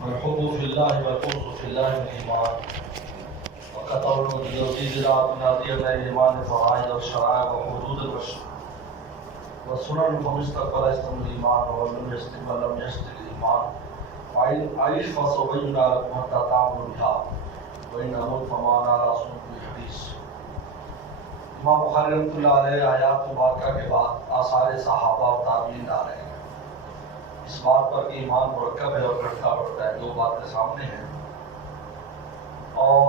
والحب في الله والبغض في الله من الإيمان وقطع التوحيد لا تنادي من الإيمان فرائض والشرائع وحدود البشر والسنن فمستقبل اسلم الإيمان ولم يستقبل لم يستقبل الإيمان عيش فسبين لكم حتى تعملوا بها وإن أمر فما نرى سنة الحديث. امام بخاری رحمۃ اللہ علیہ آیات مبارکہ کے بعد آثار صحابہ اور تابعین آ رہے ہیں. اس بات پر کہ ایمان مرکب ہے اور گھٹتا بڑھتا ہے، دو باتیں سامنے ہیں، اور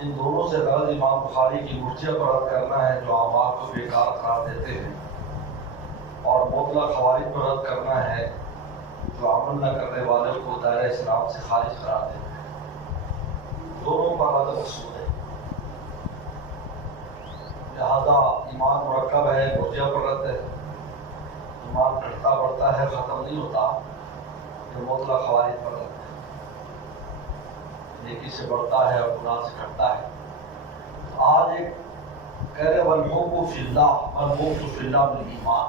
ان دونوں سے غرض امام بخاری کی مرجئہ پر رد کرنا ہے جو اعمال کو بیکار قرار دیتے ہیں، اور معطلہ خوارج پر رد کرنا ہے جو عمل نہ کرنے والے کو دائرہ اسلام سے خارج قرار دیتے ہیں. دونوں کا غلط مقصود ہے. لہذا ایمان مرکب ہے، مرجئہ پر رد ہے. ایمان گھٹتا بڑھتا ہے، ختم نہیں ہوتا، جو مطلق خوارج پر رد ہے. نیکی سے بڑھتا ہے اور گناہ سے گھٹتا ہے. آج ایک کہہ رہے والحب فی اللہ والبغض فی اللہ من ایمان.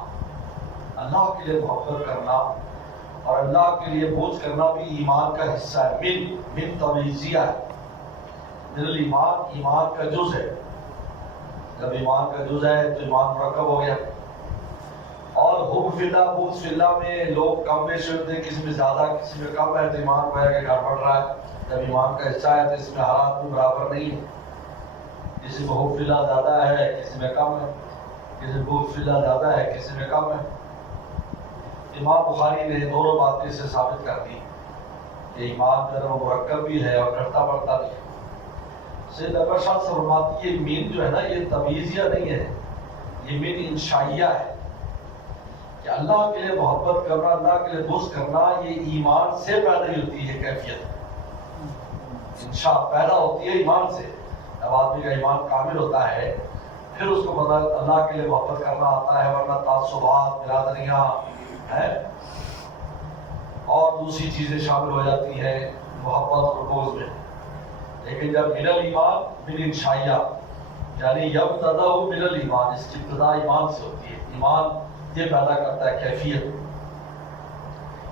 اللہ کے لیے محبت کرنا اور اللہ کے لیے بغض کرنا بھی ایمان کا حصہ ہے. من تمیزیہ ہے. من الایمان، ایمان کا جز ہے. جب ایمان کا جز ہے تو ایمان مرکب ہو گیا. اور حب فی اللہ بغض فی اللہ میں لوگ کم بیش ہوتے ہیں، کسی میں زیادہ کسی میں کم ہے، تو ایمان کو ہے کہ گھر پڑ رہا ہے. جب ایمان کا حصہ ہے تو اس میں ہر آدمی برابر نہیں ہے. کسی میں حب فی اللہ زیادہ ہے، کسی میں کم ہے. کسی میں بغض فی اللہ زیادہ ہے، کسی میں کم ہے. امام بخاری نے دونوں باتیں سے ثابت کر دی کہ ایمان جو ہے وہ مرکب بھی ہے اور گھٹتا بڑھتا بھی ہے. سید اکبر شاہ سے فرماتی ہے مین جو ہے نا یہ تمیزیہ نہیں ہے، یہ مین انشائیہ ہے. کہ اللہ کے لیے محبت کرنا، اللہ کے لیے بغض کرنا، یہ ایمان سے پیدا ہی ہوتی ہے. کیفیت انشاء پیدا ہوتی ہے ایمان سے. جب آدمی کا ایمان کامل ہوتا ہے پھر اس کو پتہ اللہ کے لیے محبت کرنا آتا ہے، ورنہ تعصبات، برادریاں ہیں اور دوسری چیزیں شامل ہو جاتی ہیں محبت اور بغض میں. لیکن جب من الایمان من انشائیہ یعنی یبتدأ من الایمان، اس کی ابتدا ایمان سے ہوتی ہے. ایمان یہ پیدا کرتا ہے کیفیت.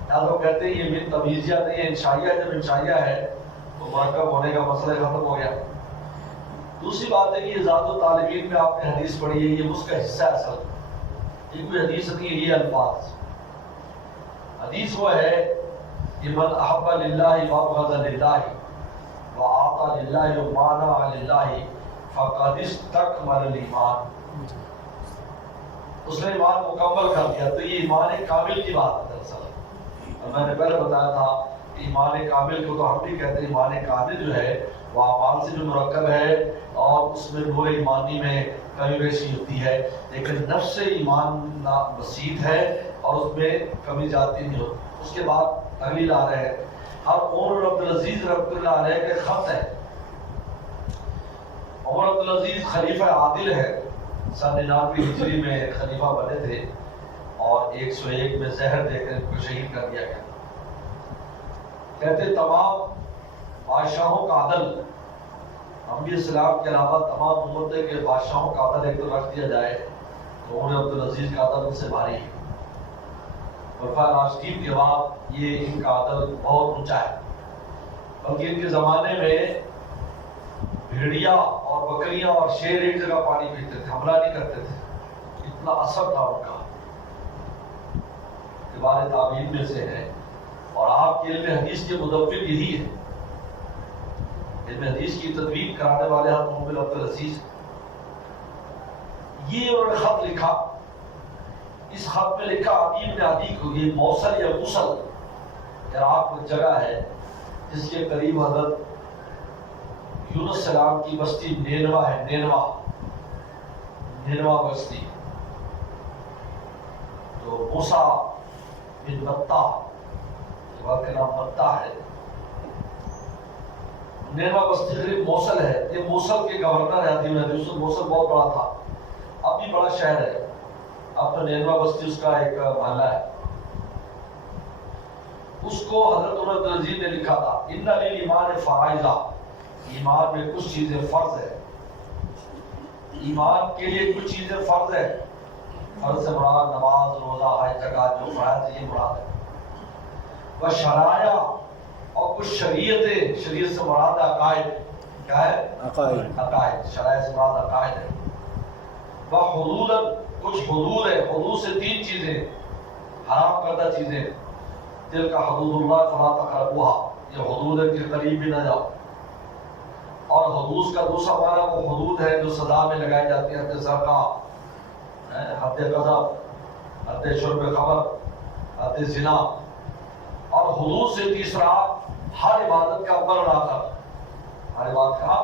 یا تو کہتے ہیں یہ من تمیزیہ نہیں ہے، انشائیہ. جب انشائیہ ہے تو مرکب ہونے کا مسئلہ ختم ہو گیا. دوسری بات ہے کہ یہ ذات و طالبین میں آپ نے حدیث پڑھی ہے، یہ اس کا حصہ ہے. اصل یہ کوئی حدیث نہیں ہے، یہ الفاظ. حدیث وہ ہے کہ من احب للہ وابغض للہ وأعطى لله ومانع لله فقد استكمل الایمان. اس نے ایمان مکمل کر دیا. تو یہ ایمان کامل کی بات ہے. دراصل میں نے پہلے بتایا تھا ایمان کامل کو تو ہم بھی کہتے ہیں. ایمان کامل جو ہے وہ اعمال سے جو مرکب ہے اور اس میں نور ایمانی میں کمی بیشی ہوتی ہے، لیکن نفس ایمان بسیط ہے اور اس میں کمی جاتی نہیں ہوتی. اس کے بعد اگلی لا رہے ہیں ہر عمر عبدالعزیز رحمۃ اللہ علیہ کے خط ہے. عمر عبدالعزیز خلیفہ عادل ہے. سن 99 ہجری میں خلیفہ بنے تھے اور 101 میں زہر دے کر ان کو شہید کر دیا گیا. کہتے تمام بادشاہوں کا عدل، انبیاء السلام کے علاوہ تمام امتوں کے بادشاہوں کا عدل ایک تو رکھ دیا جائے تو عمر عبدالعزیز کا عدل ان سے بھاری ہے. خلفائے راشدین کے بعد یہ ان کا عدل بہت اونچا ہے. بلکہ ان کے زمانے میں بھیڑیا اور بکریاں اور شیر ایک جگہ پانی پیتے تھے، حملہ نہیں کرتے تھے. اتنا اثر تھا ان کا. کبار تابعین میں سے ہے اور آپ کے علم حدیث کے مدبر یہی ہے. علم حدیث کی تدوین کرانے والے حضرت محمد عبدالعزیز. یہ انہوں نے خط لکھا. اس خط میں لکھا عدی بن عدی کو. یہ موصل یا موصل عراق میں جگہ ہے جس کے قریب حضرت یونس سلام کی بستی نینوا ہے. نینوا بستی. تو موسیٰ بن بطہ کے نام بطہ ہے. نینوا بستی قریب موصل ہے. یہ موصل کے گورنر ہے عدی بن عدی. موصل بہت بڑا تھا، اب بھی بڑا شہر ہے. اب تو نینوا بستی اس کا ایک محلہ ہے. اس کو حضرت عمر عبدالعزیز نے لکھا تھا ان للایمان فرائض. ایمان میں کچھ چیزیں فرض ہے. ایمان کے لیے کچھ چیزیں فرض ہے. فرض سے مراد نماز، روزہ، حج، زکات جو فرائض ہے یہ مراد ہے. و شرائع اور کچھ شریعتیں، شریعت سے مراد عقائد، کیا ہے؟ عقائد، شرائع سے مراد عقائد ہے. و حدود، کچھ حدود ہے. حدود سے تین چیزیں، حرام کردہ چیزیں. تلک حدود اللہ فلا تقربوها، یہ حدود ہے کہ قریب بھی نہ جاؤ. اور حدود کا دوسرا معنی وہ حدود ہے جو سزا میں لگائی جاتی ہے، حد سرقہ، حد قذف، حد شرب خمر، حد زنا. اور حدود سے تیسرا ہر عبادت کا اول اور آخر، ہر عبادت کا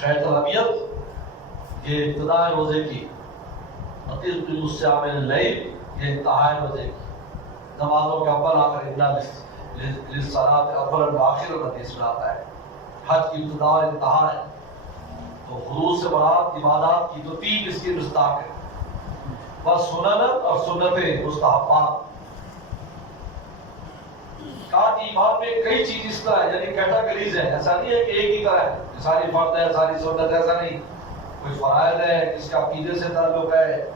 خیط الابیت یہ ابتدا ہے روزے کی، عتیق الصیام اللیل یہ انتہا ہے روزے کی. نمازوں کے اول آخر اِنَّ للصلاۃ اول و آخر حدیث میں آتا ہے. حج کی ابتدا اور انتہا ہے. تو حدود سے مراد عبادات کی تو تین اس کی مصداق ہے. بس سنن اور سنتیں مستحبات. کہا کہ ایمان میں کئی چیز اس طرح ہے، یعنی کیٹاگریز ہیں، ایسا نہیں ہے کہ ایک ہی طرح ہے، ساری فرض ہے ساری سنت ہے، ایسا نہیں. کوئی فرائض ہے، کسی کا عقیدے سے تعلق ہے،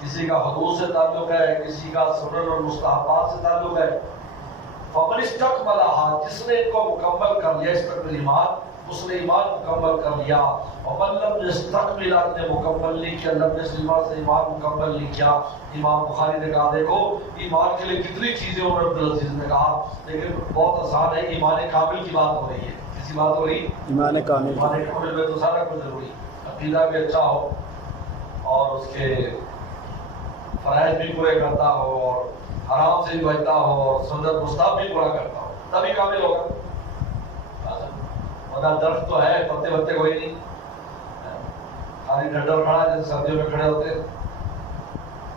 کسی کا حدود سے تعلق ہے، کسی کا سنن اور مستحبات سے تعلق ہے. فمن استکملها، جس نے ان کو مکمل کر لیا، استکمل ایمان، اس نے ایمان مکمل کر لیا. ومن لم یستکمل، نے مکمل نہیں کیا، لم یستکمل سے ایمان مکمل نہیں کیا. امام بخاری نے کہا دیکھو ایمان کے لیے کتنی چیزیں عمر عبدالعزیز نے کہا، لیکن بہت آسان ہے. ایمان کامل کی بات ہو رہی ہے. کسی بات ہو رہی؟ ایمان کامل. ایمان کامل میں تو سارا کچھ ضروری، عقیدہ بھی اچھا ہو اور اس کے فرائض بھی پورے کرتا ہو اور حرام سے بھی بچتا ہو اور سنت مستحب بھی پورا کرتا ہو، تبھی کامل ہوگا. مگر درخت تو ہے، پتے وتے کوئی نہیں، خالی ڈنڈر کھڑا ہے جیسے سردیوں میں کھڑے ہوتے ہیں.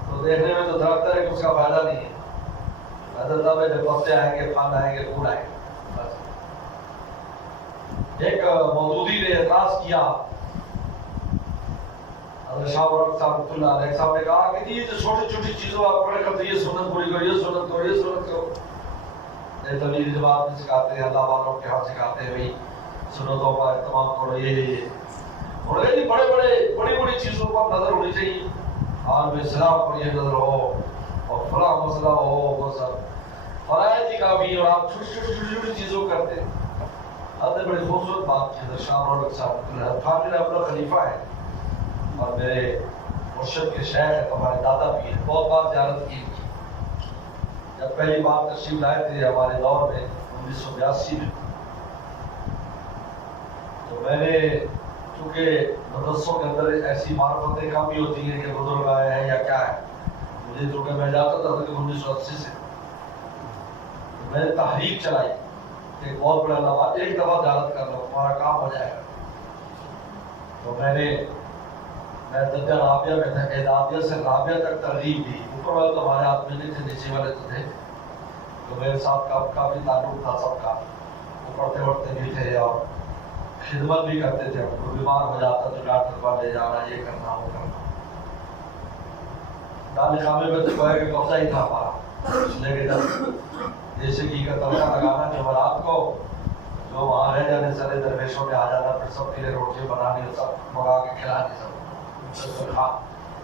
تو دیکھنے میں تو درخت ہے لیکن اس کا فائدہ نہیں ہے. فائدہ تب ہے جب پتے آئیں گے، پھل آئیں گے، پھول آئیں گے. ایک مودودی نے اعتراض کیا، حضرت شاہ ورق صاحب اللہ علیہ صاحب نے کہا کہ یہ جو چھوٹی چھوٹی چیزوں آپ پڑھے کرتے، یہ سنت پوری کرو، یہ سنت کرو، یہ سنت کرو. یہ تبلیغی جماعت میں سکھاتے ہیں، اللہ والوں کے ہاں سکھاتے ہیں بھائی سنتوں کا اہتمام کرو. یہ اور یہ بڑی بڑی چیزوں پر نظر ہونی چاہیے. عالم اسلام پر یہ نظر ہو اور فلاں مسئلہ ہو، وہ سب فرائض کی کافی، اور آپ چھوٹی چیزوں کرتے ہیں. آپ نے بڑی خوبصورت بات کی. حضرت شاہ ورق صاحب خامنہ اپنا خلیفہ ہے اور میرے مرشد کے شیخ ہے، ہمارے دادا بھی ہیں. بہت بار زیارت کی. جب پہلی بار تشریف لائے تھے ہمارے دور میں 1982 میں، تو میں نے چونکہ مدرسوں کے اندر ایسی معرفتیں کم بھی ہوتی ہیں کہ بزرگ آئے ہیں یا کیا ہے، مجھے چونکہ میں جاتا تھا کہ 1980 سے میں نے تحریک چلائی کہ ایک بہت بڑا لمحہ ایک دفعہ زیارت کر لو، ہمارا کام ہو جائے گا. تو میں درجہ رابعہ میں تھا، اعدادیہ سے رابعہ تک ترغیب دی. اوپر والے تو ہمارے ہاتھ میں نہیں تھے، نیچے والے تو تھے. تو میرے ساتھ کافی تعلق تھا سب کا. وہ پڑھتے وڑھتے بھی تھے اور خدمت بھی کرتے تھے. کوئی بیمار ہو جاتا تو ڈاکٹر پر لے جانا، یہ کرنا وہ کرنا. دال خامے میں تو کہ قبضہ ہی تھا ہمارا، اس لیے کہ جب جیسے کہ کا تڑکا لگانا جمعرات کو، جو وہاں رہ جانے سارے درویشوں میں آ جانا، پھر سب کے لیے روٹی بنانی، سب منگا کے کھلانی. سب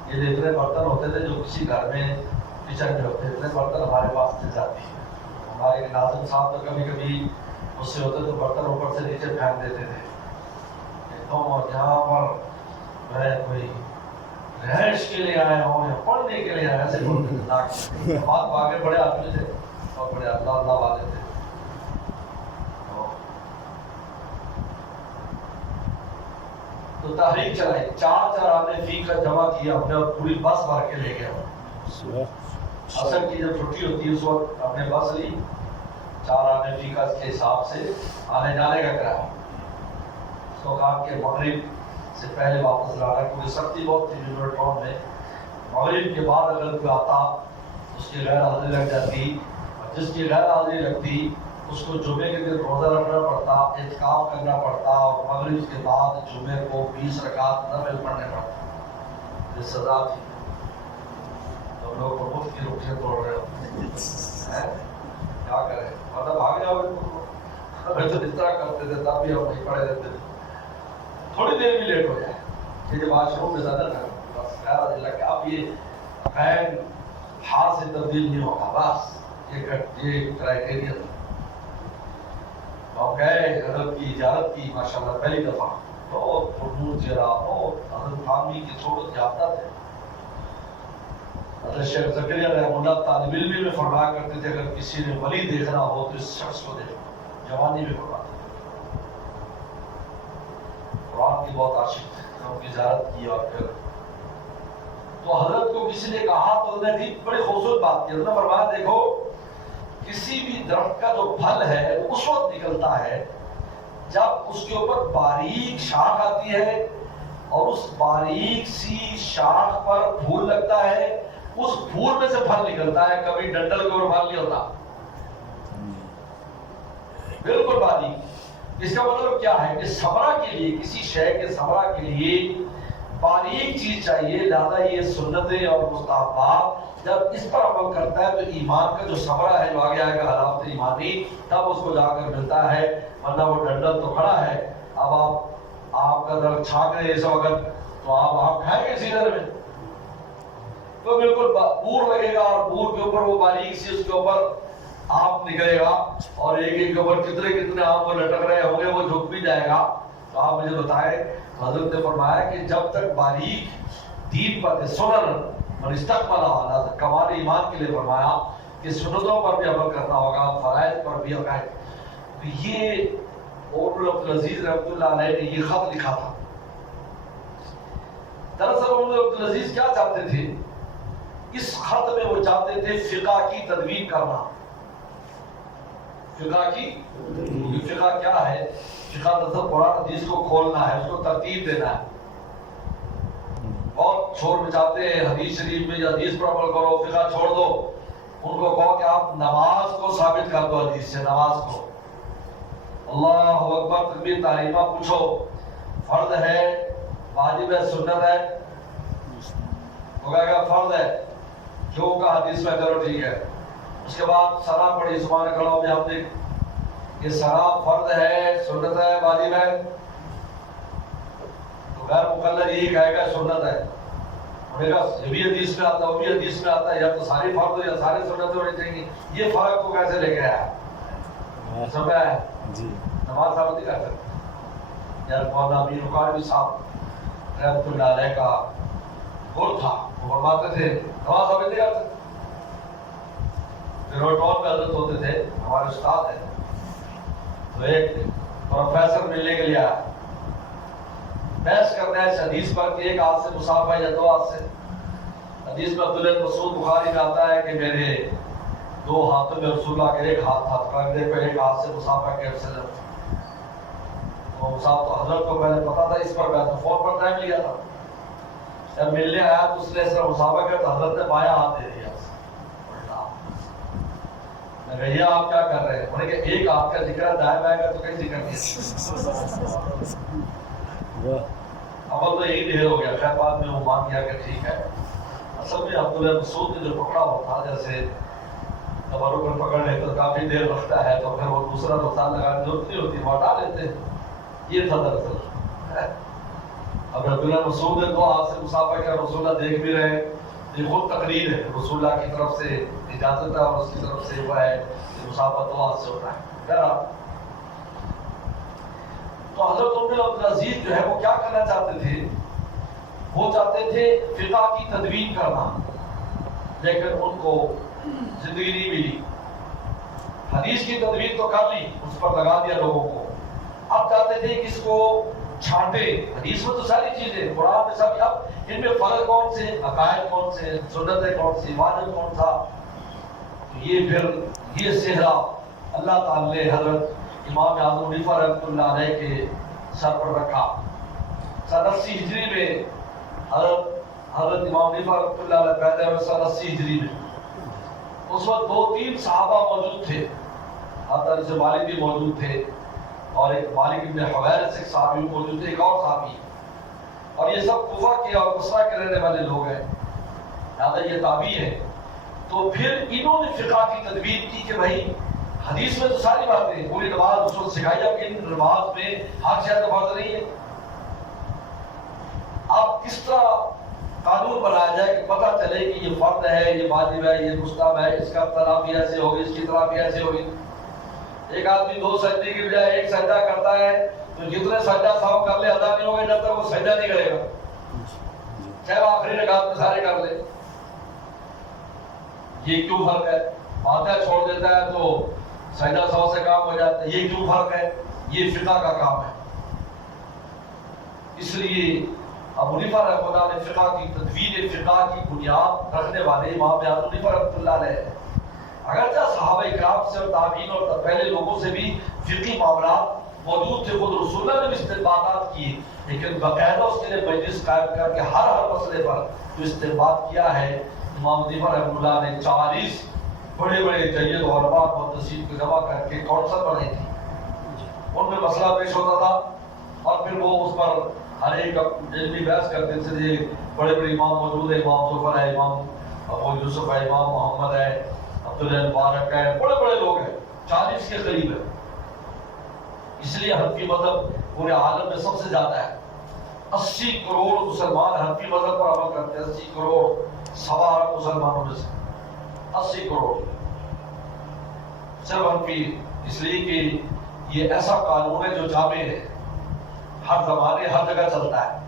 یہ اتنے برتن ہوتے تھے جو کسی گھر میں کچن میں ہوتے، اتنے برتن ہمارے پاس تھے جاتی. ہمارے ناظم صاحب تو کبھی کبھی اس سے ہوتے تو برتن اوپر سے نیچے پھینک دیتے تھے. اور جہاں پر میں کوئی رہائش کے لیے آئے ہوں یا پڑھنے کے لیے آئے، ایسے بولتے تھے. بات آگے بڑے آدمی تھے اور بڑے اللہ والے تھے. تو تحریک چلائی، 4 آنے فی کا جمع کیا ہم نے اور پوری بس بھر کے لے گیا. اصل کی جب چھٹی ہوتی ہے اس وقت ہم نے بس لی، 4 آنے فی کا کے حساب سے آنے جانے کا کرایہ. تو کہا کہ مغرب سے پہلے واپس لانا، کیونکہ سختی بہت تھی جنرل ٹاؤن میں. مغرب کے بعد اگر کوئی آتا اس کی غیر حاضری لگ جاتی، اور جس کی غیر حاضری لگتی اس کو جمعے کے دن روزہ رکھنا پڑتا، اعتکاف کرنا پڑتا، اور مغرب کے بعد جمعے کو 20 رکعت نفل پڑھنے پڑتے. یہ سزا تھی. تو لوگ کو مفت کی روٹیاں توڑ رہے ہوتے، کیا کریں، مطلب بھاگ جاؤ. ہمیں تو اس طرح کرتے تھے، تب بھی ہم وہیں پڑے رہتے تھے. تھوڑی دیر بھی لیٹ ہو جائے کہ جب واش روم میں زیادہ بس خیر کہ اب یہ عقائد ہاتھ سے تبدیل نہیں ہوگا. بس یہ کرائٹیریا تھا. ہم گئے حضرت کی زیارت کی ماشاءاللہ پہلی دفعہ. بہت پرنور چہرہ, بہت حضرت خانوی کے چھوٹے یافتہ تھے. حضرت شیخ زکریا رحمہ اللہ طالب علم میں فرمایا کرتے تھے اگر کسی نے ولی دیکھنا ہو تو اس شخص کو دیکھو. جوانی میں فرماتے تھے. قرآن کی بہت عاشق تھے. ان کی زیارت کی اور پھر تو حضرت کو کسی نے کہا تو انہوں نے بڑی خوبصورت بات کی. انہوں نے فرمایا دیکھو کسی بھی درخت کا جو پھل ہے وہ اس وقت نکلتا ہے جب اس کے اوپر باریک شاخ آتی ہے اور اس باریک سی شاخ پر پھول لگتا ہے. اس پھول میں سے پھل نکلتا ہے. کبھی ڈنڈل کے اوپر پھل نہیں ہوتا, بالکل باریک. اس کا مطلب کیا ہے کہ ثمرہ کے لیے, کسی شے کے ثمرہ کے لیے باریک چیز چاہیے. لہذا یہ سنتیں اور مستحبات جب اس پر عمل کرتا ہے تو ایمان کا جو ثمرہ ہے جو آگے آئے گا علامت ایمانی, تب اس کو جا کر ملتا ہے. ورنہ وہ ڈنڈل تو کھڑا ہے. اب آپ کا درخت چھا گئے اس وقت تو آپ کھائیں گے سیزن میں تو بالکل بور لگے گا اور بور کے اوپر وہ باریک سی اس کے اوپر آپ نکلے گا اور ایک ایک کے اوپر کتنے آپ کو لٹک رہے ہوں گے وہ جھک بھی جائے گا. تو آپ مجھے بتائیں حضرت نے فرمایا کہ جب تک باریک دین پر سنن من استقبل والا کمال ایمان کے لیے فرمایا کہ سنتوں پر بھی عمل کرنا ہوگا, فرائض پر بھی عقائد. تو یہ عمر عبد العزیز رحمۃ اللہ علیہ نے یہ خط لکھا تھا. دراصل عمر عبد العزیز کیا چاہتے تھے؟ اس خط میں وہ چاہتے تھے فقہ کی تدوین کرنا. فقہ کی فقہ کیا ہے؟ فقہ دراصل قرآن حدیث کو کھولنا ہے, اس کو ترتیب دینا ہے. بہت چھوڑ مچاتے ہیں حدیث شریف میں, حدیث پر عمل کرو, فقہ چھوڑ دو. ان کو کہو کہ آپ نماز کو ثابت کر دو حدیث سے. نماز کو اللہ اکبر تکبیر تحریمہ پوچھو فرض ہے, واجب ہے, سنت ہے؟ وہ کہے گا فرض ہے. جو کا حدیث میں کرو ٹھیک ہے. اس کے بعد سلام پڑھی سبحان اللہ و بحمدہ. یہ سلام فرض ہے, سنت ہے, واجب ہے؟ تو غیر مقلد یہی کہے گا سنت ہے. یہ بھی حدیث میں آتا ہے, وہ بھی حدیث میں آتا ہے. یا تو ساری فرض ہو یا ساری سنت ہونی چاہیے. یہ فرق کو کیسے لے کے آیا؟ سمجھ آیا؟ جی نماز ثابت نہیں کر سکتے. یار مولانا امین القادری صاحب رحمۃ اللہ علیہ کا گول تھا, وہ فرماتے تھے نماز ثابت نہیں کر سکتے. پھر وہ ٹول میں حضرت ہوتے تھے, ہمارے استاد ہیں. تو ایک پروفیسر ملنے کے لیے آیا, بحث کرنا ہے اس حدیث پر کہ ایک ہاتھ سے مصافحہ یا دو ہاتھ سے. حدیث میں عبداللہ بن مسعود بخاری میں آتا ہے کہ میرے دو ہاتھوں میں رسول اللہ کا ایک ہاتھ تھا. تو دیکھو ایک ہاتھ سے مصافحہ کیسے لگتا. تو صاحب تو حضرت کو پہلے پتا تھا اس پر, میں تو فون پر ٹائم لیا تھا. جب ملنے آیا تو اس نے اس طرح مصافحہ کیا تو حضرت نے بایاں ہاتھ دے دیا. بھیا آپ کیا کر رہے ہیں؟ انہوں نے کہا ایک ہاتھ کا ذکر ہے, دائیں بائیں کا تو کہیں ذکر نہیں. عمل تو یہی ڈھیر ہو گیا. خیر بعد میں وہ مان گیا کہ ٹھیک ہے. اصل میں عبداللہ مسعود نے جو پکڑا ہوا تھا, جیسے تبرک پر پکڑ لے تو کافی دیر رکھتا ہے تو پھر وہ دوسرا نقصان لگانے کی ضرورت نہیں ہوتی, وہ ہٹا لیتے ہیں. یہ تھا دراصل. اب عبداللہ مسعود نے دو ہاتھ سے مصافحہ کیا, رسول اللہ دیکھ بھی رہے. یہ خود تقریر ہے, رسول اللہ کی طرف سے اجازت ہے اور اس کی طرف سے وہ ہے کہ مصافحہ دو ہاتھ سے ہوتا ہے. تو حضرت عمر عبد العزیز جو ہے وہ کیا کرنا چاہتے تھے؟ وہ چاہتے تھے فقہ کی تدوین کرنا, لیکن ان کو زندگی نہیں ملی. حدیث کی تدوین تو کر لی, اس پر لگا دیا لوگوں کو. اب چاہتے تھے کہ اس کو چھانٹے. حدیث میں تو ساری چیزیں, قرآن میں سب, اب ان میں فرق کون سے, عقائد کون سے, سنتیں کون سی, واجب کون سا. یہ پھر یہ صحرا اللہ تعالی نے حضرت امام اعظم حنیفہ رحمۃ اللہ علیہ کے سر پر رکھا. 80 ہجری میں حضرت امام حنیفہ رحمۃ اللہ علیہ پیدا ہوئے 80 ہجری میں. اس وقت 2-3 صحابہ موجود تھے. حضرت سے مالک بھی موجود تھے اور ایک مالک ابن حویرث ایک صحابی موجود تھے, ایک اور صحابی. اور یہ سب کوفہ کے اور بصرہ کے رہنے والے لوگ ہیں, لہٰذا یہ تابعی ہے. تو پھر انہوں نے فقہ کی تدوین کی کہ بھائی حدیث میں تو ساری باتیں, پوری نماز اس کو سکھائی, اب ان نماز میں ہر شے کا فرض نہیں ہے. آپ کس طرح قانون بنایا جائے کہ پتہ چلے کہ یہ فرض ہے، یہ واجب ہے، یہ مستحب ہے، اس کا تلافی ایسے ہوگی، اس کی تلافی ایسے ہوگی۔ ایک آدمی 2 سجدے کی بجائے 1 سجدہ کرتا ہے تو جتنے سجدہ ساؤ کر لے ادا نہیں ہوگا جب تک وہ سجدہ نہیں کرے گا، چاہے وہ آخری رکعت میں سارے کر لے۔ یہ کیوں فرق ہے؟ فاتحہ چھوڑ دیتا ہے تو سجدہ ساؤ سے کام ہو جاتا ہے، یہ کیوں فرق ہے؟ یہ فقہ کا کام ہے۔ اس لیے ابو حنیفہ رحمۃ اللہ نے فقہ کی تدوین فقہ کی بنیاد رکھنے والے امام ابو حنیفہ رحمۃ اللہ علیہ، اگرچہ صحابہ کرام سے اور تابعین اور پہلے لوگوں سے بھی فقہی معاملات موجود تھے، خود رسول اللہ نے بھی استنباطات کیے، لیکن باقاعدہ اس کے لیے مجلس قائم کر کے ہر مسئلے پر جو استنباط کیا ہے، امام ابو حنیفہ رحمۃ اللہ نے 40 بڑے بڑے جید علماء محدثین کو جمع کر کے کونسل بنائی تھی۔ ان میں مسئلہ پیش ہوتا تھا اور پھر وہ اس پر ہر ایک علمی بحث کرتے تھے۔ بڑے بڑے امام موجود ہیں، امام ظفر ہے، امام ابو یوسف ہے، امام محمد ہے، عبداللہ المبارک ہے، بڑے بڑے لوگ ہیں، 40 کے قریب ہے۔ اس لیے حنفی مذہب پورے عالم میں سب سے زیادہ ہے۔ 80 کروڑ مسلمان حنفی مذہب پر عمل کرتے ہیں، 80 کروڑ، 1.25 ارب مسلمانوں میں سے 80 کروڑ صرف حنفی، اس لیے کہ یہ ایسا قانون ہے جو جامع ہے، ہر زمانے ہر جگہ چلتا ہے۔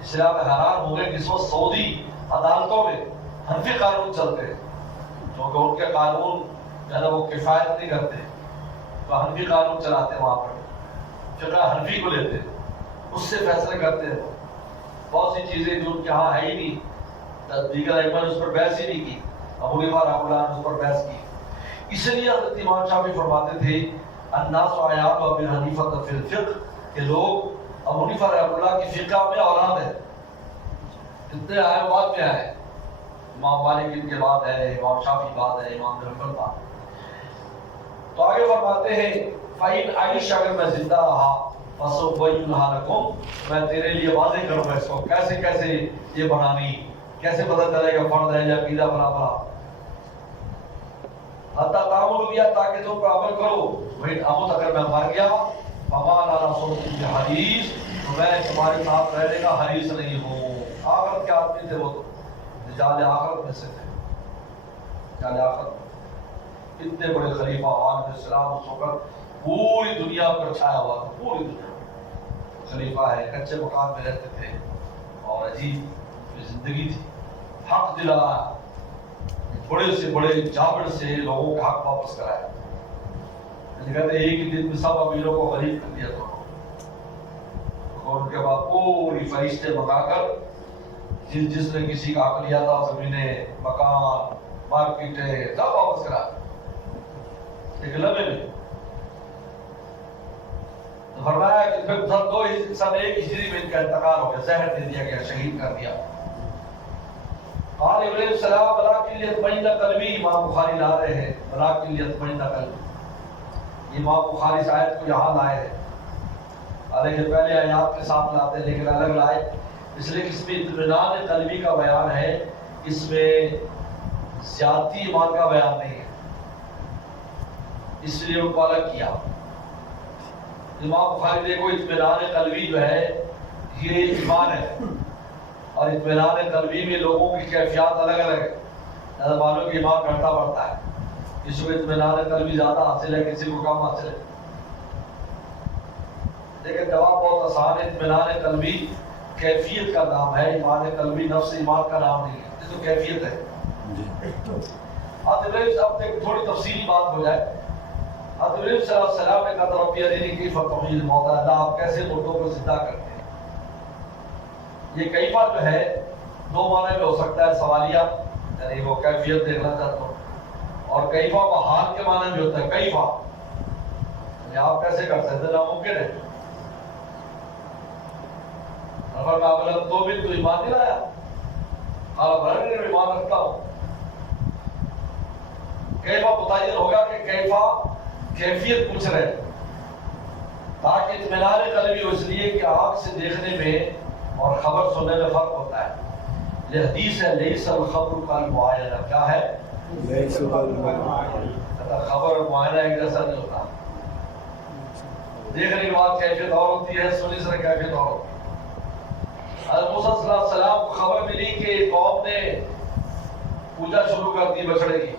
اس لیے آپ حیران ہوں گے کہ اس وقت سعودی عدالتوں میں حنفی قانون چلتے ہیں، کیونکہ ان کے قانون جو ہے نا وہ کفایت نہیں کرتے، تو حنفی قانون چلاتے ہیں وہاں پر، فقہ حنفی کو لیتے ہیں، اس سے فیصلے کرتے ہیں۔ بہت سی چیزیں جو ان کے ہاں ہے ہی نہیں، دیگر ائمہ نے اس پر بحث ہی نہیں کی، ابو حنیفہ رحمۃ اللہ نے اس پر بحث کی۔ اس لیے حضرت امام شافعی فرماتے تھے الناس عیال ابی حنیفہ فی الفقہ، کہ لوگ ابو حنیفہ رحمۃ اللہ کی فقہ میں اولاد ہے، کتنے آئے بعد میں آئے، امام مالک ان کے بعد ہے، امام شافعی بعد ہے، امام حنبل بعد۔ تو آگے فرماتے ہیں فَإِنْ عَيْشَ، اگر میں زندہ رہا فَسَوْفَيُنْهَا لَكُمْ، میں تیرے لیے واضح کروں گا اس کو کیسے کیسے یہ بنانی، کیسے پتہ چلے گا فرض ہے یا عقیدہ بنا بنا، حتیٰ تعملوا بہا، تاکہ تم پر عمل کرو، وَإِنْ أَمُتْ، اگر میں مر گیا فَمَا عَلَىٰ صُحْبَتِي بِحَدِيثٍ، تو میں تمہارے ساتھ رہنے کا حریص نہیں ہوں۔ آخرت کے آدمی تھے وہ، تو رجال آخرت میں سے تھے، رجال آخرت، اتنے بڑے خلیفہ عالم اسلام اس وقت پوری دنیا پر چھایا ہوا تھا، پوری دنیا خلیفہ ہے، کچے مکان میں رہتے تھے اور عجیب زندگی تھی، حق دلایا، بڑے سے بڑے جابر سے لوگوں کا حق واپس کرایا، کہتے ایک ہی دن میں سب امیروں کو غریب کر دیا تھا، اور ان کے بعد پوری فرشتے منگا کر جس نے کسی کا حق لیا تھا، زمینیں، مکان، مارکیٹیں سب واپس کرا ایک لمحے میں۔ تو فرمایا کہ پھر سن 1 ہجری میں ان کا انتقال ہو گیا، زہر دے دیا گیا، شہید کر دیا۔ قال علیہ السلام ولکن لیطمئن قلبی، امام بخاری لا رہے ہیں ولکن لیطمئن قلبی، امام بخاری اس آیت کو یہاں لائے ہیں، حالانکہ پہلے آیات کے ساتھ لاتے ہیں لیکن الگ لائے، اس لیے اس میں اطمینان قلبی کا بیان ہے، اس میں زیادتی ایمان کا بیان نہیں ہے، اس لیے ان کو الگ کیا۔ امام بخاری دیکھو اطمینان قلبی جو ہے یہ ایمان ہے، اور اطمینان قلبی میں لوگوں کی کیفیات الگ الگ ہے، ایسا معلوم کہ ایمان گھٹتا بڑھتا ہے، کسی کو اطمینان قلبی زیادہ حاصل ہے، کسی کو کم حاصل ہے، لیکن جواب بہت آسان ہے، اطمینان قلبی کیفیت کا نام ہے، ایمان قلبی نفس ایمان کا نام نہیں ہے، یہ تو کیفیت ہے۔ اب تھوڑی تفصیلی بات ہو جائے، حضرت ابراہیم صلی اللہ علیہ وسلم نے کہا ربی ارینی کیف تحیی الموتیٰ، اللہ آپ کیسے مردوں کو زندہ کرتے ہیں۔ یہ کیفہ جو ہے 2 معنی میں ہو سکتا ہے، سوالیہ یعنی وہ کیفیت دیکھنا چاہتا ہوں، اور کیفہ وہ حال کے معنی میں ہوتا ہے، کیفہ یعنی آپ کیسے کر سکتے ہیں، ناممکن ہے۔ نفر میں ابلغ تو بھی تو ایمان نہیں لایا، قال بھر میں ایمان رکھتا ہوں۔ کیفہ متعین ہوگا کہ کیفہ کیفیت پوچھ رہے تاکہ اطمینان قلبی ہو، اس لیے کہ آنکھ سے دیکھنے میں اور خبر سننے میں فرق ہوتا ہے۔ یہ حدیث ہے لیس الخبر کالمعاینہ، کیا ہے؟ لیس الخبر، خبر اور معائنہ ایک جیسا نہیں ہوتا، دیکھنے کے بعد کیفیت اور ہوتی ہے، سننے سے کیفیت اور ہوتی ہے۔ حضرت موسیٰ صلی اللہ علیہ وسلم کو خبر ملی کہ قوم نے پوجا شروع کر دی بچڑے کی،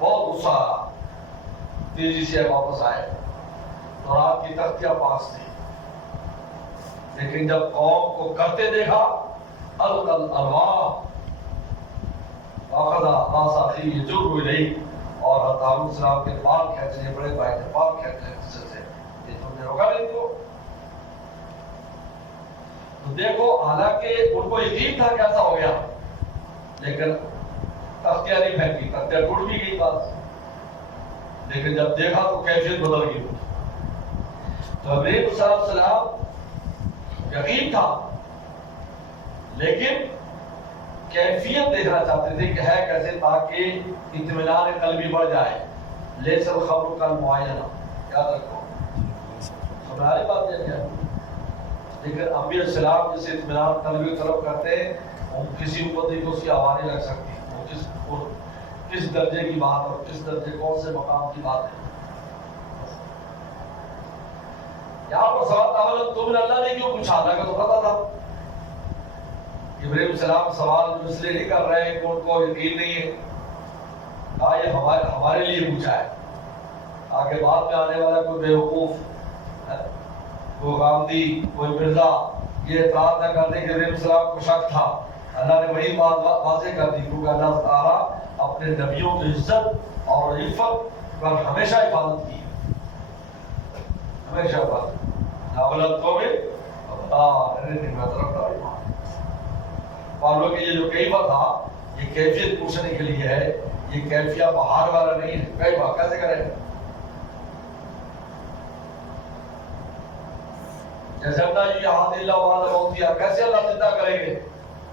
بہت غصہ، تیزی سے واپس آئے، تو رات کی تختیاں پاس تھی، لیکن جب قوم کو کرتے دیکھا القى الارواح واخذ راس اخيه يجره اليه، اور حضرت ہارون السلام کے بال کھینچنے، بڑے بھائی نے بال کھینچنے غصے سے، یہ تم نے روکا نہیں تو دیکھو، حالانکہ ان کو یقین تھا کہ ایسا ہو گیا، لیکن تختیاں نہیں پھینکی، تختیاں ٹوٹ بھی گئی بات، لیکن جب دیکھا تو کیفیت بدل گئی۔ تو ابراہیم صلی اللہ علیہ وسلم یقین تھا، لیکن کیفیت دیکھنا چاہتے تھے کہ ہے کیسے، تاکہ اطمینان قلبی بڑھ جائے۔ لیس الخبر کالمعینہ، یاد رکھو، سمجھاری بات یہ کیا، لیکن انبیاء السلام جسے اطمینان قلبی طلب کرتے ہیں، وہ کسی امتی کو اس کی آواز نہیں لگ سکتی، وہ کس درجے کی بات اور کس درجے کون سے مقام کی بات ہے۔ یہاں پر سوال تھا تم نے اللہ نے کیوں پوچھا، اللہ کا تو پتا تھا۔ ابراہیم السلام سوال اس لیے نہیں کر رہے ہیں کہ ان کو یقین نہیں ہے، کہا یہ ہمارے لیے پوچھا ہے، آگے بعد میں آنے والا کوئی بیوقوف، کوئی غامدی، کوئی مرزا یہ اعتراض نہ کرنے کہ ابراہیم السلام کو شک تھا، اللہ نے وہی بات واضح کر دی، کیونکہ اللہ تعالیٰ اپنے نبیوں کی عزت اور عفت پر ہمیشہ حفاظت کی، ہمیشہ حفاظت، ناولت کو بھی معلوم کہ یہ جو کیفیت تھا، یہ کیفیت پوچھنے کے لیے ہے، یہ کیفیہ بہار والا نہیں ہے، کیفیہ کیسے کریں، جیسے اللہ جی یہاں اللہ وعلا بہت دیا، کیسے اللہ زندہ کریں گے،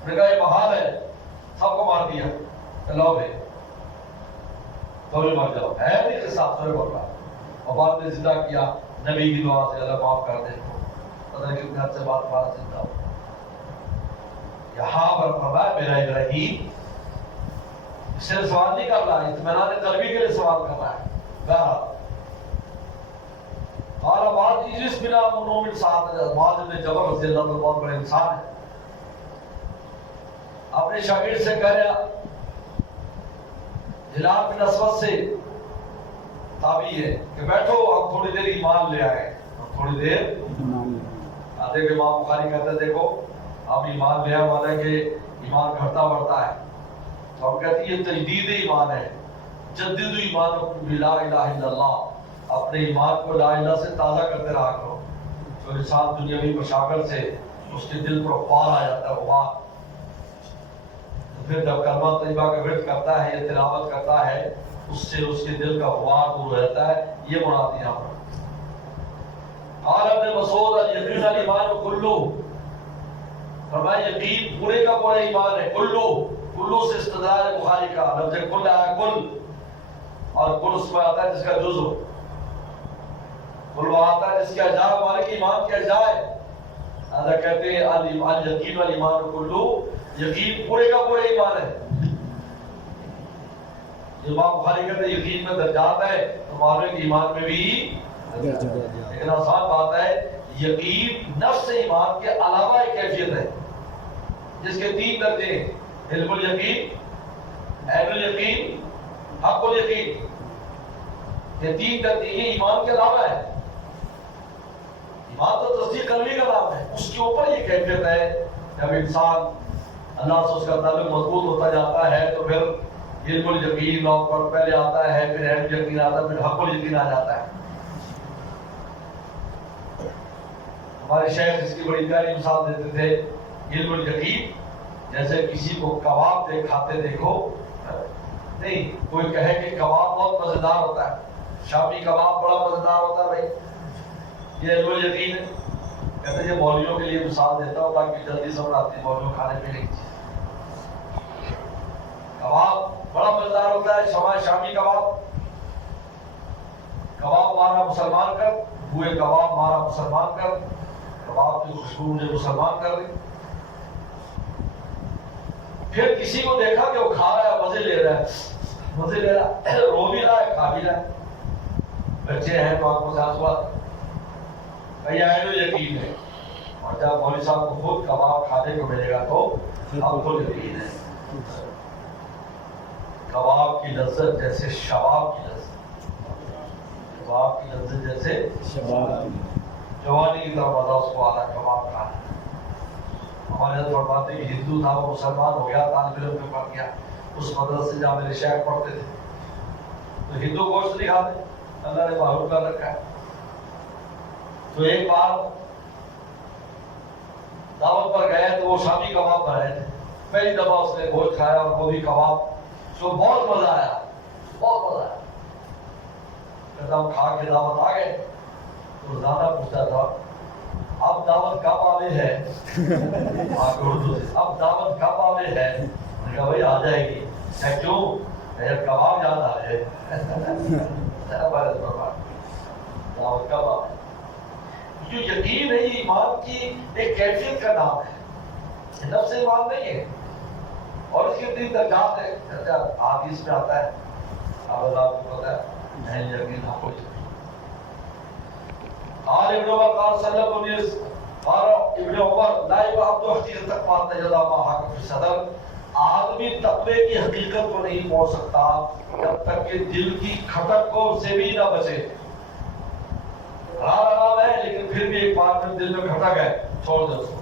نے کہا یہ بہار ہے، سب کو مار دیا، اللہ بھائی تو بھی مر جاؤ، ہے نہیں کہ ساتھ سوئے بڑھ رہا، اور بعد میں زندہ کیا، نبی کی دعا سے اللہ معاف کر دے، پتہ نہیں کتنے حد سے بات بارہ زندہ ہو۔ یہاں پر فرمایا میرا ابراہیم، اس سے سوال نہیں کر رہا ہے، اطمینان قلبی کے لیے سوال کر رہا ہے۔ بہرحال قال بعض اجلس بنا منوم انسان، بعض ابن جبر رضی اللہ عنہ بہت بڑے انسان ہے، اپنے شاگرد سے کہہ رہا، ہلال بن اسود سے تابعی ہے کہ بیٹھو ہم تھوڑی دیر ایمان لے آئے، ہم تھوڑی دیر آتے کہ امام بخاری کہتے ہیں دیکھو ہم ایمان لے آئے، مانا کہ ایمان گھٹتا بڑھتا ہے، تو ہم کہتے ہیں یہ تجدید ایمان ہے، جدد ایمان لا الہ الا اللہ، اپنے ایمان کو لا الہ سے تازہ کرتے رہا کرو، تو انسان دنیاوی مشاغل سے اس کے دل پر غبار آ جاتا ہے، غبار، پھر جب کلمہ طیبہ کا ورد کرتا ہے یا تلاوت کرتا ہے، اس سے اس کے دل کا غبار دور ہو جاتا ہے، یہ مراد یہاں پر۔ قال ابن مسعود الیقین الایمان کلو، فرمایا یقین پورے کا پورا ایمان ہے، کلو، کلو سے استدلال بخاری کا لفظ کل ہے، کل، اور کل اس میں آتا ہے جس کا جزء، کل وہ آتا ہے جس کا اجزاء، ہمارے ایمان کے اجزاء ہے، لہذا کہتے ہیں الیقین الایمان کلو، یقین پورے کا پورا ایمان ہے۔ امام بخاری کہتے ہیں یقین میں درجات ہے، ہمارے ایمان میں بھی، لیکن آسان بات ہے، یقین نفس ایمان کے علاوہ ایک کیفیت ہے جس کے 3 درجے ہیں، علم الیقین، عین الیقین، حق الیقین، یہ 3 درجے یہ ایمان کے علاوہ ہے۔ ایمان تو تصدیق قلبی کا نام ہے، اس کے اوپر یہ کیفیت ہے، جب انسان اللہ سے اس کا تعلق مضبوط ہوتا جاتا ہے تو پھر علم الیقین اور پہلے آتا ہے، پھر علم الیقین آتا ہے، پھر حق الیقین آ جاتا ہے۔ ہمارے شیخ اس کی بڑی پیاری مثال دیتے تھے، علم الیقین جیسے کسی کو کباب کھاتے دیکھو، نہیں کوئی کہے کہ کباب بہت مزیدار ہوتا ہے، شامی کباب بڑا مزیدار ہوتا ہے، بھائی یہ علم الیقین ہے، کہتے ہیں یہ مولویوں کے لیے مثال دیتا ہوں تاکہ جلدی سمجھ آتی ہے، مولویوں کھانے پینے کی چیز، کباب بڑا مزیدار ہوتا ہے، شامی کباب، کباب مارا مسلمان کر، بوئے کباب مارا مسلمان کر، کباب کی خوشبو مجھے مسلمان کر دی۔ پھر کسی کو دیکھا کہ وہ کھا رہا ہے، مزے لے رہا ہے، مزے لے رہا ہے، رو بھی رہا ہے، کھا بھی رہا ہے، بچے ہیں تو آنکھوں سے آنسو آتے ہیں، یہ عین الیقین ہے، اور جب مولوی صاحب کو خود کباب کھانے کو ملے گا تو اب تو یقین ہے کباب کی لذت جیسے شباب کی لذت، کباب کی لذت جیسے جوانی کی طرف مزہ اس کو آ رہا ہے کباب کھانا۔ ہمارے یہاں فرماتے ہیں کہ ہندو تھا وہ مسلمان ہو گیا، طالب علم میں پڑھ گیا، اس مدرسے جہاں میرے شیخ پڑھتے تھے تو ہندو گوشت نہیں کھاتے، اللہ نے محروم کر رکھا ہے۔ تو ایک بار دعوت پر گئے تو وہ شامی کباب بنائے تھے، پہلی دفعہ اس نے گوشت کھایا اور وہ بھی کباب، اس کو بہت مزہ آیا، بہت مزہ آیا۔ جب ہم کھا کے دعوت آ گئے تو روزانہ پوچھتا تھا اب دعوت کب آنے ہے، اردو سے اب دعوت کب آنے ہے؟ میں نے کہا بھائی آ جائے گی۔ کیوں؟ کباب یاد آ رہے دعوت کب آنے؟ جو یقین ہے یہ ایمان کی ایک کیفیت کا نام ہے، نفس ایمان نہیں ہے، اور اس کے تین درجات ہے۔ حدیث میں آتا ہے، آپ کو پتا ہے، نہیں یقین آپ کو قال ابن عمر قال صلی اللہ علیہ وسلم قال ابن عمر لا يعبد حقیقت تقوی تجدا ما حق فی الصدر، آدمی تقوی کی حقیقت کو نہیں پہنچ سکتا جب تک کہ دل کی کھٹک کو سے بھی نہ بچے۔ حرام ہے لیکن پھر بھی ایک بار میں دل میں کھٹک ہے، چھوڑ دو اس کو،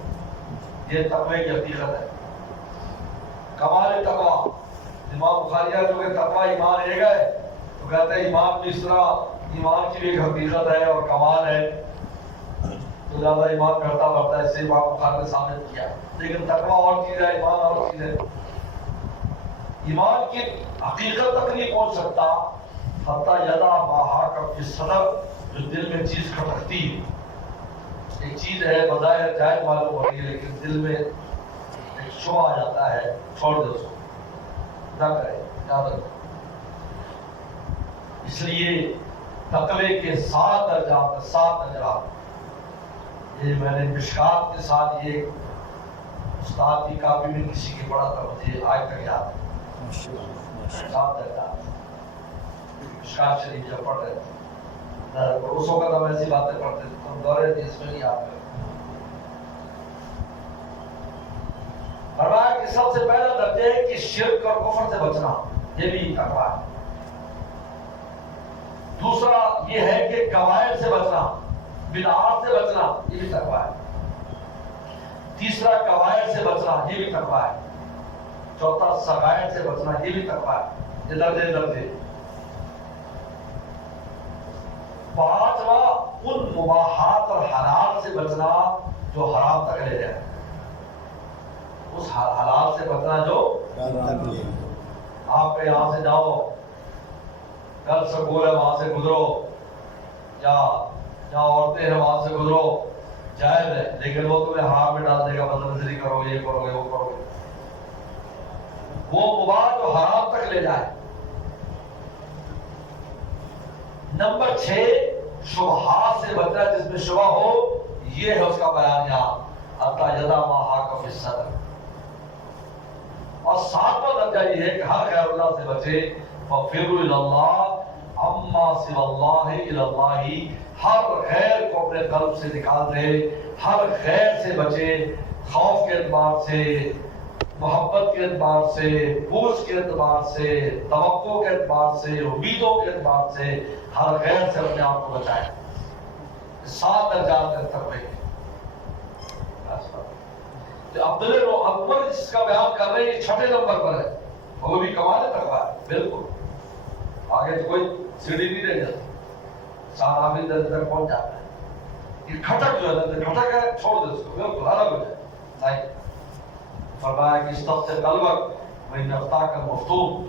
یہ تقوی کی حقیقت ہے۔ کمال تقوی، امام بخاری جو کہ تقوی ایمان ایک ہے تو کہتے ہیں ایمان بھی اس طرح ایمان کی بھی ایک حقیقت ہے اور کمال ہے، تو زیادہ ایمان کرتا بڑھتا ہے، اس سے امام بخاری نے ثابت کیا۔ لیکن تقوی اور چیز ہے، ایمان اور چیز ہے۔ ایمان کی حقیقت تک نہیں پہنچ سکتا حتی یدا ما حاک فی الصدر، جو دل میں چیز کھٹکتی ہے، ایک چیز ہے بظاہر جائز معلوم ہو رہی ہے لیکن دل میں ایک شبہ آ جاتا ہے، چھوڑ دے اس کو، نہ کرے، یاد رکھو۔ اس لیے تقوی کے 7 درجات، 7 درجات، یہ میں نے مشکات کے ساتھ یہ استاد کی کاپی میں کسی کی پڑھا تھا، مجھے آج تک یاد ہے۔ 7 درجات مشکات شریف جب پڑھ رہے تھے اس وقت ہم ایسی باتیں پڑھتے تھے، ہم دورے حدیث میں نہیں یاد کرتے۔ فرمایا کہ سب سے پہلا درجہ ہے کہ شرک اور کفر سے بچنا، یہ بھی تقوی ہے۔ دوسرا یہ ہے کہ کبائر سے بچنا، بدعات سے بچنا، یہ بھی تقوی ہے۔ تیسرا کبائر سے بچنا، یہ بھی تقوی ہے۔ چوتھا صغائر سے بچنا، یہ بھی تقوی ہے۔ یہ درجے درجے۔ پانچواں ان مباحات اور حلال سے بچنا جو حرام تک لے جائے، اس حلال سے بچنا جو آپ کے یہاں سے جاؤ، کل سکول ہے وہاں سے گزرو، یا جہاں عورتیں ہیں وہاں سے گزرو، جائز ہے لیکن وہ تمہیں حرام میں ڈال دے گا، بدنظری کرو، یہ کرو گے، وہ کرو گے، وہ مباح جو حرام تک لے جائے۔ نمبر 6 شبہات سے بچنا، جس میں شبہ ہو، یہ ہے اس کا بیان یہاں، حتی یدا ما حاک فی الصدر۔ اور 7واں درجہ یہ ہے کہ ہر غیر اللہ سے بچے، فَفِرُّوا إِلَى اللَّهِ عَمَّا سِوَى اللَّهِ إِلَى اللَّهِ، ہر غیر کو اپنے قلب سے نکال دے، ہر غیر سے بچے، خوف کے اعتبار سے، محبت کے اعتبار سے، بوجھ کے اعتبار سے، توقع کے اعتبار سے، امیدوں کے اعتبار سے، ہر غیر سے اپنے آپ کو بچائیں۔ 7 درجات ہے تقوی کے۔ عبداللہ بن عمر جس کا بیان کر رہے ہیں، یہ 6 نمبر پر ہے، وہ بھی کمال تقوی ہے، بالکل آگے تو کوئی سیڑھی نہیں رہ جاتی، صحابی درجے تک پہنچ جاتا ہے۔ یہ کھٹک جو ہے، کھٹک ہے، چھوڑ دے اس کو، بالکل الگ ہو جائے۔ نہیں، فرمایا کہ استفت قلبک وإن أفتاك المفتون،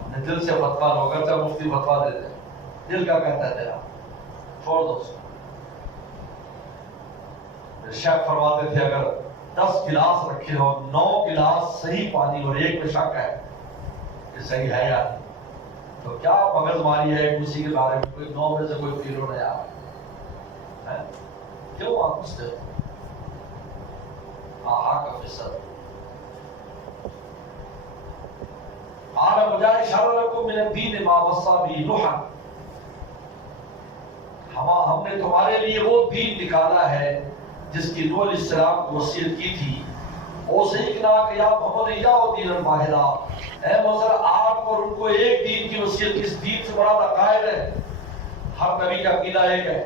اپنے دل سے فتویٰ لو، اگرچہ مفتی فتویٰ دے دے، دل کا کہتا ہے تیرا، چھوڑ دو اس کو۔ شیخ فرماتے تھے اگر 10 گلاس رکھے ہو، 9 گلاس صحیح پانی اور ایک میں شک ہے کہ صحیح ہے یا نہیں، تو کیا مغز ماری ہے کسی کے بارے میں، کوئی 9 میں سے کوئی پی لو نہیں آ رہا ہے، کیوں آپ پوچھتے ہو؟ حاک فی الصدر۔ قال مجاہد شرع لکم من الدین ما وصی به نوحا، ہم نے تمہارے لیے وہ دین نکالا ہے جس کی نوح علیہ السلام کو وصیت کی تھی وہ سیدنا کہ یا محمد یا دین واحدہ، اے محمد آپ اور ان کو ایک دین کی وصیت، اس دین سے بڑا عقائد ہے، ہر نبی کا عقیدہ ایک ہے۔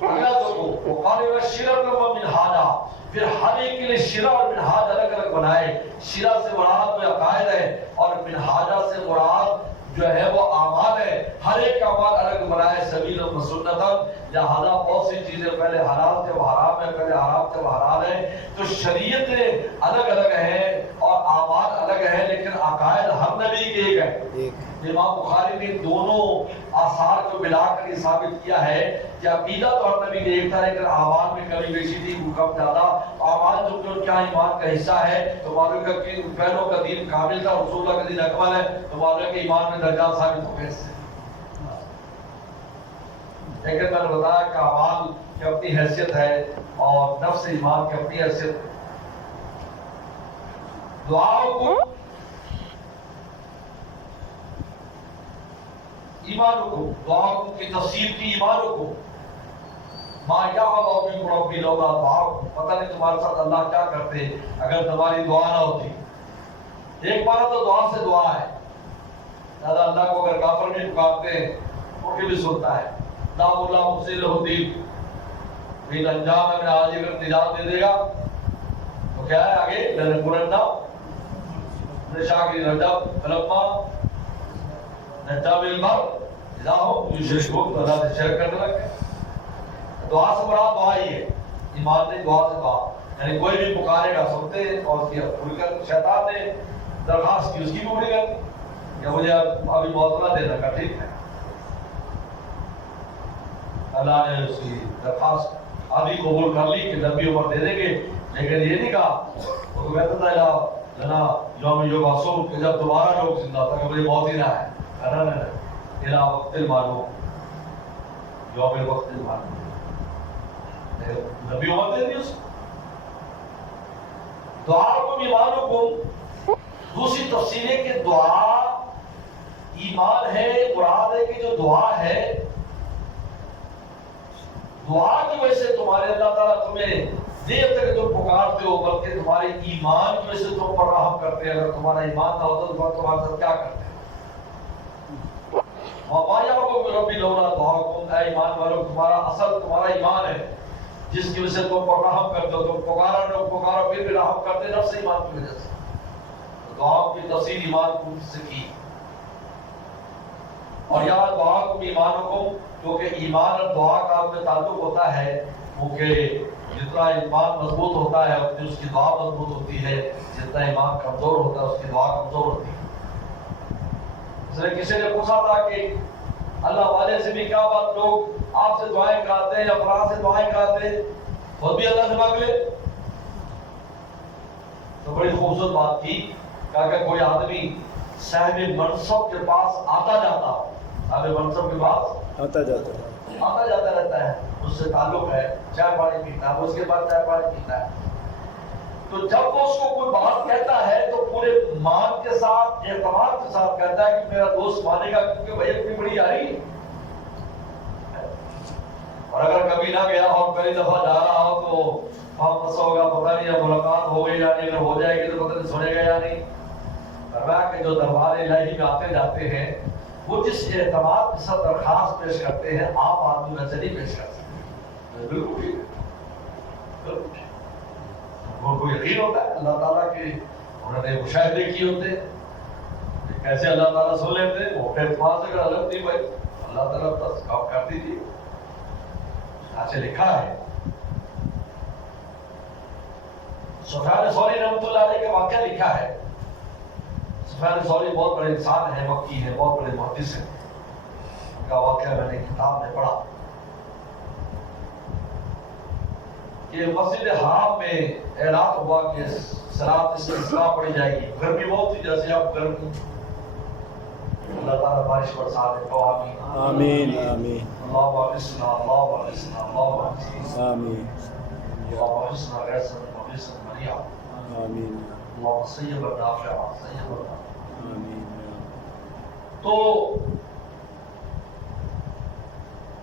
اگلا تو وقال شرع و منہاجا، پھر ہر ایک کے لیے شرع اور منہاج الگ الگ بنائے۔ شرع سے مراد وہ عقائد ہے اور منہاجا سے مراد جو ہے وہ اعمال ہے، ہر ایک کا اعمال الگ بنائے، سبیل و سنتاً، لہذا بہت سی چیزیں پہلے حلال تھے وہ حرام ہے، پہلے حرام تھے وہ حلال ہے، تو شریعتیں الگ الگ ہیں اور اعمال الگ ہیں، لیکن عقائد ہر نبی کے ایک ہے۔ امام بخاری نے دونوں آثار کو ملا کر یہ ثابت کیا ہے کہ عقیدہ تو ہر نبی کا ایک تھا، لیکن اعمال میں کمی بیشی تھی، کم زیادہ۔ اعمال جو کہ کیا ایمان کا حصہ ہے، تو معلوم ہے کہ پہلوں کا دین کامل تھا، رسول اللہ کا دین اکمل ہے، تو معلوم ہے کہ ایمان میں درجات ثابت ہو گئے اس سے۔ لیکن میں نے بتایا کہ اعمال کی اپنی حیثیت ہے اور نفس ایمان کی اپنی حیثیت ہے۔ دعاؤں کو ایمانوں کو، دعاؤں کی تفسیر کی ایمانوں کو، ما یعلم بکم ربی لولا دعاؤکم، پتہ نہیں تمہارے ساتھ اللہ کیا کرتے اگر تمہاری دعا نہ ہوتی۔ ایک بار تو دعا سے دعا ہے، لہذا اللہ کو اگر کافر بھی پکارتے ہیں وہ بھی سنتا ہے۔ دعو اللہ مفصل الدین، ان انجام میں آج اگر نجات دے دے گا تو کیا ہے آگے لنکونن شاکرین، جب فلما نجا بالمرء اذا هم یشرکون، تو اللہ سے شرک کرنے لگے۔ دعا سے مراد دعا ہی ہے، ایمان نے دعا سے دعا، یعنی کوئی بھی پکارے گا سنتے اور اس کی پوری کر۔ شیطان نے درخواست کی، اس کی بھی پوری کر کہ مجھے ابھی موت نہ دینا کا، ٹھیک ہے، اللہ نے اس کی درخواست آدھی قبول کر لی کہ نبی عمر دے دیں گے، لیکن یہ نہیں کہا، وہ تو کہتا تھا جنا یوم یبعثون، کہ جب دوبارہ لوگ زندہ تھا کہ مجھے موت ہی نہ ہے، کہنا نہ الہ وقت المعلوم، یوم الوقت المعلوم، نبی عمر دے دی اس کو۔ دعا کو ایمانوں کو دوسری تفسیر ہے کہ دعا ایمان ہے، مراد ہے کہ جو دعا ہے، دعا کی وجہ سے تمہارے اللہ تعالیٰ تمہیں دیر تک تم پکارتے ہو، بلکہ تمہارے ایمان کی وجہ سے تم پر رحم کرتے ہیں۔ اگر تمہارا ایمان نہ ہوتا تو تمہارے ساتھ کیا کرتے ہیں؟ وَمَا يَعْلَمُ رَبِّي لَوْلَا دُعَاؤُكُمْ، اے ایمان والو تمہارا اصل تمہارا ایمان ہے جس کی وجہ سے تم پر رحم کرتے ہو، تم پکارا پھر بھی رحم کرتے نفس ایمان کی وجہ سے۔ دعا کی تفسیر ایمان کو سے کی، اور یہاں دعا کو ایمانوں کو، کیونکہ ایمان اور دعا کا میں تعلق ہوتا ہے، کیونکہ جتنا ایمان مضبوط ہوتا ہے اتنی اس کی دعا مضبوط ہوتی ہے، جتنا ایمان کمزور ہوتا ہے اس کی دعا کمزور ہوتی ہے۔ اس لیے کسی نے پوچھا تھا کہ اللہ والے سے بھی کیا بات، لوگ آپ سے دعائیں کراتے ہیں یا فلاں سے دعائیں کراتے ہیں، خود بھی اللہ سے مانگ لے؟ تو بڑی خوبصورت بات کی کہ اگر کوئی آدمی صاحب منصب کے پاس آتا جاتا، صاحب منصب کے پاس آتا جاتا رہتا ہے، اس سے تعلق ہے، چائے پانی پیتا ہے، اس کے بعد چائے پانی پیتا ہے، تو جب وہ اس کو کوئی بات کہتا ہے تو پورے مان کے ساتھ، اعتماد کے ساتھ کہتا ہے کہ میرا دوست مانے گا، کیونکہ بھائی اتنی بڑی یاری ہے۔ اور اگر کبھی نہ گیا اور پہلی دفعہ جا رہا ہو تو وہاں پسا ہوگا، پتہ نہیں ملاقات ہو گئی یا نہیں، اگر ہو جائے گی تو پتہ نہیں سنے گا یا نہیں۔ فرمایا کہ جو دربار الہی میں آتے جاتے ہیں وہ جس اعتماد کے ساتھ درخواست پیش کرتے ہیں، آپ آدمی ویسے نہیں پیش کر سکتے۔ بالکل ٹھیک ہے، ان کو یقین ہوتا ہے اللہ تعالیٰ کے، انہوں نے مشاہدے کیے ہوتے ہیں کیسے اللہ تعالیٰ سن لیتے ہیں، وہ اعتماد سے اگر الگ نہیں بھائی اللہ تعالیٰ بس کام کر دیجیے۔ ایسے لکھا ہے، سفیان ثوری رحمۃ اللہ علیہ کا واقعہ لکھا ہے۔ سفیان ثوری بہت بڑے انسان ہیں، مکی ہیں، بہت بڑے محدث ہیں، ان کا واقعہ میں نے کتاب میں پڑھا کہ مسجد حرام میں اعلان ہوا کہ صلاۃ استسقاء پڑھی جائے گی، گرمی بہت تھی، جیسے اب گرمی، اللہ تعالیٰ بارش برسا دے، کہو آمین آمین آمین اللہم اغثنا اللہم اغثنا اللہم اغثنا آمین اللہم اغثنا غیثا مغیثا منیعا آمین اللہم صیبا نافعا صیبا نافعا۔ آمین۔ تو